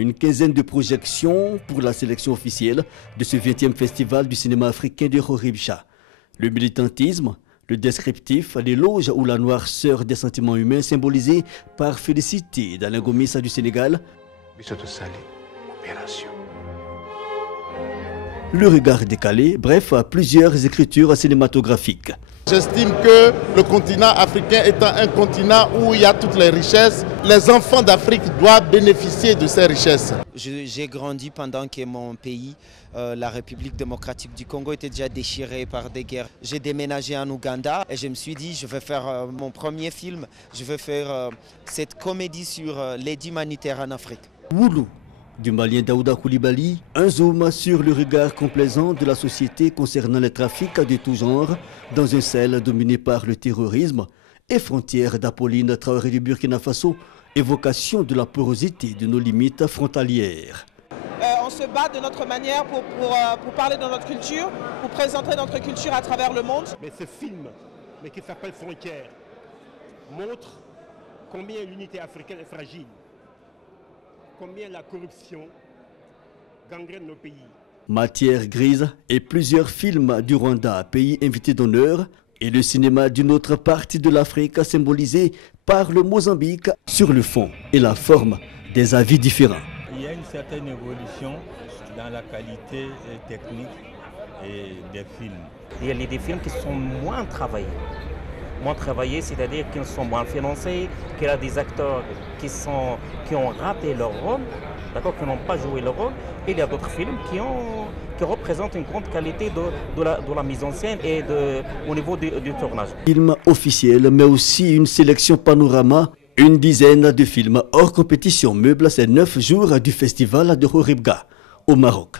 Une quinzaine de projections pour la sélection officielle de ce 20e festival du cinéma africain de Horibja. Le militantisme, le descriptif, l'éloge ou la noirceur des sentiments humains symbolisés par Félicité d'Alain Gomis du Sénégal. Le regard décalé, bref, plusieurs écritures cinématographiques. J'estime que le continent africain étant un continent où il y a toutes les richesses, les enfants d'Afrique doivent bénéficier de ces richesses. J'ai grandi pendant que mon pays, la République démocratique du Congo, était déjà déchiré par des guerres. J'ai déménagé en Ouganda et je me suis dit je vais faire mon premier film, je vais faire cette comédie sur l'aide humanitaire en Afrique. Woulou du Malien Daouda Koulibaly, un zoom sur le regard complaisant de la société concernant les trafics de tout genre dans un ciel dominé par le terrorisme et frontières d'Apolline Traoré du Burkina Faso, évocation de la porosité de nos limites frontalières. On se bat de notre manière pour parler de notre culture, pour présenter notre culture à travers le monde. Mais ce film, qui s'appelle Frontières, montre combien l'unité africaine est fragile. Combien la corruption gangrène nos pays. Matière grise et plusieurs films du Rwanda, pays invité d'honneur, et le cinéma d'une autre partie de l'Afrique symbolisé par le Mozambique sur le fond et la forme des avis différents. Il y a une certaine évolution dans la qualité technique des films. Il y a des films qui sont moins travaillés. Moins travaillés, c'est-à-dire qu'ils sont moins financés, qu'il y a des acteurs qui ont raté leur rôle, qui n'ont pas joué leur rôle, et il y a d'autres films qui représentent une grande qualité de la mise en scène et au niveau du tournage. Film officiel, mais aussi une sélection panorama, une dizaine de films hors compétition meublent ces 9 jours du festival de Horibja au Maroc.